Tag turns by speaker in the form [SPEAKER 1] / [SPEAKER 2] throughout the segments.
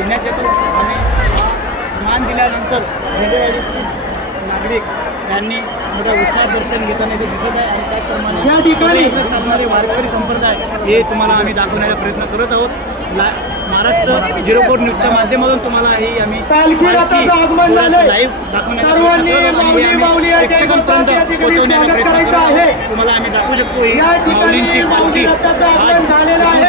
[SPEAKER 1] देण्यात येतो. आणि मान दिल्यानंतर नागरिक यांनी मोठ्या उत्साह दर्शन घेताना ते दिसत आहे आणि त्याचप्रमाणे
[SPEAKER 2] या ठिकाणी
[SPEAKER 1] चालणारे वारकरी संप्रदाय हे तुम्हाला आम्ही दाखवण्याचा प्रयत्न करत आहोत. ला महाराष्ट्र झिरो फोर न्यूजच्या माध्यमातून तुम्हाला ही आम्ही लाईव्ह दाखवण्याचा प्रेक्षकांपर्यंत पोहोचवण्याचा प्रयत्न करत आहोत. तुम्हाला आम्ही दाखवू शकतो ही माऊलींची
[SPEAKER 2] पावती
[SPEAKER 1] आज
[SPEAKER 2] जानेवारी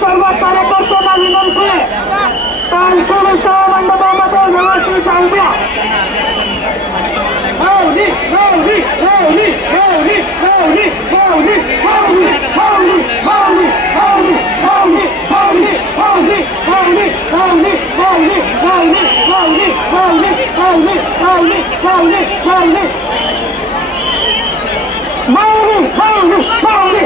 [SPEAKER 2] सर्व कार्यकर्त्यांना विनंती कालशी विषय मंडपामध्ये व्यवस्थित सांगत्या होली होली होली होली होली होली. মাউলি মাউলি মাউলি মাউলি মাউলি মাউলি মাউলি